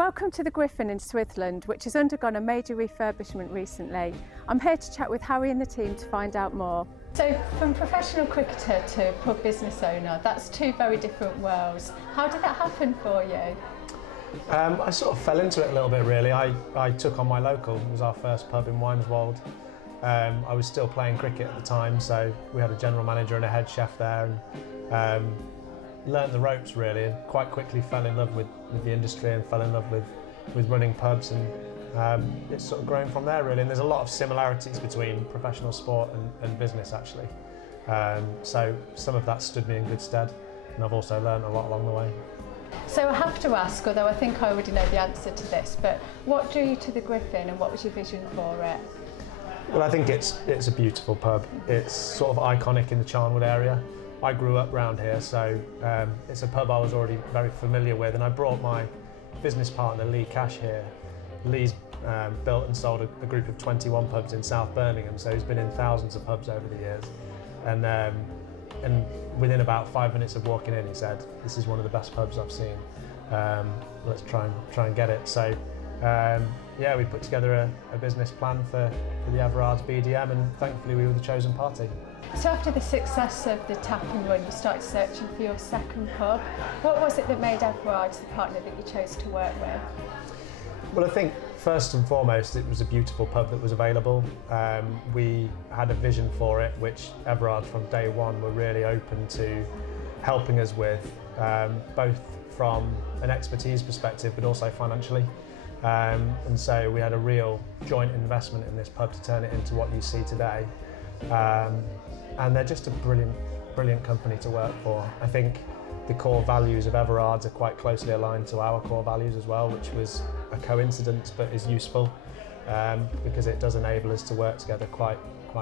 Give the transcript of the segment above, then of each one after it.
Welcome to the Griffin in Switzerland, which has undergone a major refurbishment recently. I'm here to chat with Harry and the team to find out more. So, from professional cricketer to pub business owner, that's two very different worlds. How did that happen for you? I sort of fell into it a little bit really. I took on my local. It was our first pub in Wineswold. I was still playing cricket at the time, so we had a general manager and a head chef there, and learned the ropes really, and quite quickly fell in love with the industry and fell in love with running pubs, and it's sort of grown from there really. And there's a lot of similarities between professional sport and business actually. So some of that stood me in good stead, and I've also learned a lot along the way. So I have to ask, although I think I already know the answer to this, but what drew you to the Griffin and what was your vision for it? Well, I think it's a beautiful pub. It's sort of iconic in the Charnwood area. I grew up round here, so it's a pub I was already very familiar with, and I brought my business partner Lee Cash here. Lee's built and sold a group of 21 pubs in South Birmingham, so he's been in thousands of pubs over the years. And within about 5 minutes of walking in, he said, "This is one of the best pubs I've seen. Let's try and get it." So yeah, we put together a business plan for the Everards BDM, and thankfully we were the chosen party. So after the success of the tap and run, you started searching for your second pub. What was it that made Everards the partner that you chose to work with? Well, I think first and foremost it was a beautiful pub that was available. We had a vision for it, which Everards from day one were really open to helping us with, both from an expertise perspective but also financially. And so we had a real joint investment in this pub to turn it into what you see today. And they're just a brilliant company to work for. I think the core values of Everards are quite closely aligned to our core values as well, which was a coincidence but is useful because it does enable us to work together quite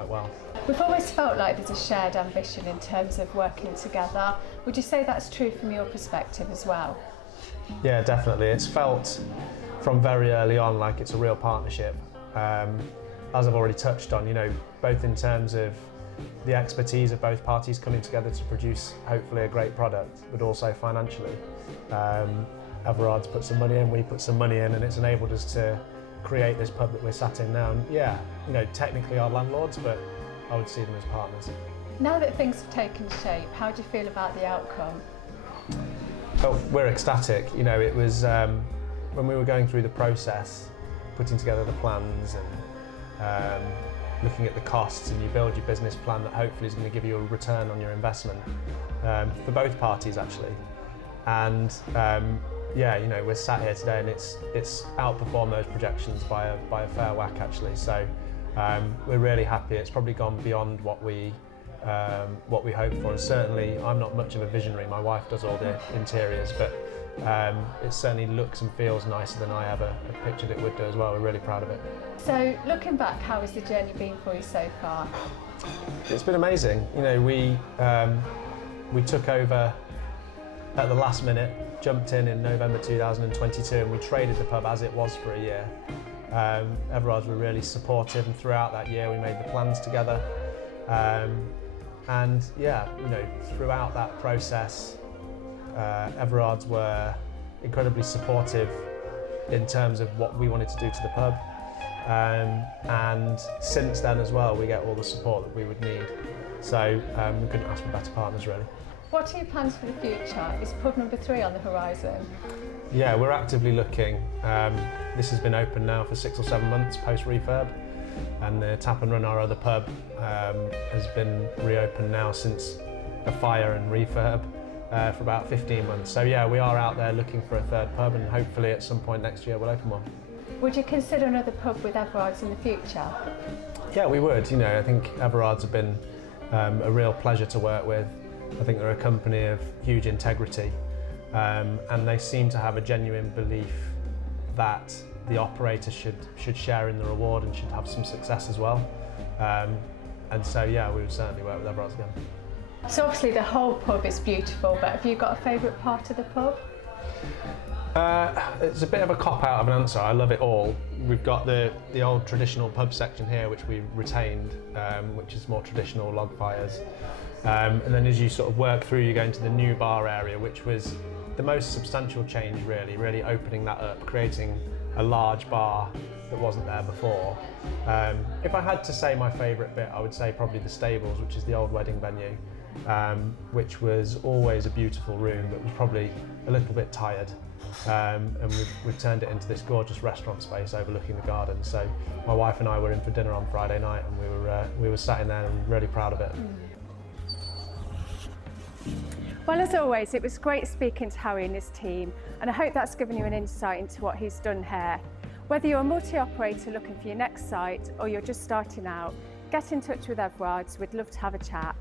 well. We've always felt like there's a shared ambition in terms of working together. Would you say that's true from your perspective as well? Yeah, definitely. It's felt from very early on like it's a real partnership. As I've already touched on, both in terms of the expertise of both parties coming together to produce hopefully a great product, but also financially. Everards put some money in, we put some money in, and it's enabled us to create this pub that we're sat in now. And yeah, technically our landlords, but I would see them as partners. Now that things have taken shape, how do you feel about the outcome? Oh, we're ecstatic. It was when we were going through the process, putting together the plans and looking at the costs, and you build your business plan that hopefully is going to give you a return on your investment for both parties actually. And yeah, we're sat here today and it's outperformed those projections by a fair whack actually. So we're really happy. It's probably gone beyond what we hoped for, and certainly I'm not much of a visionary. My wife does all the interiors, but it certainly looks and feels nicer than I ever pictured it would do as well. We're really proud of it. So looking back, how has the journey been for you so far? It's been amazing. We took over at the last minute, jumped in November 2022, and we traded the pub as it was for a year. Everards were really supportive, and throughout that year we made the plans together. And yeah, throughout that process, Everards were incredibly supportive in terms of what we wanted to do to the pub, and since then as well we get all the support that we would need, so we couldn't ask for better partners really. What are your plans for the future? Is pub number 3 on the horizon? Yeah, we're actively looking. This has been open now for 6 or 7 months post refurb, and the Tap and Run, our other pub, has been reopened now since a fire and refurb for about 15 months. So yeah, we are out there looking for a third pub, and hopefully at some point next year we'll open one. Would you consider another pub with Everards in the future? Yeah, we would. I think Everards have been a real pleasure to work with. I think they're a company of huge integrity, and they seem to have a genuine belief that the operator should share in the reward and should have some success as well. And so yeah, we would certainly work with Everards again. So obviously the whole pub is beautiful, but have you got a favourite part of the pub? It's a bit of a cop-out of an answer. I love it all. We've got the old traditional pub section here, which we've retained, which is more traditional log fires. And then as you sort of work through, you go into the new bar area, which was the most substantial change really opening that up, creating a large bar that wasn't there before. If I had to say my favourite bit, I would say probably the stables, which is the old wedding venue, which was always a beautiful room, but was probably a little bit tired. And we've turned it into this gorgeous restaurant space overlooking the garden. So my wife and I were in for dinner on Friday night, and we were sat in there and really proud of it. Well, as always, it was great speaking to Harry and his team, and I hope that's given you an insight into what he's done here. Whether you're a multi-operator looking for your next site or you're just starting out, get in touch with Everards. We'd love to have a chat.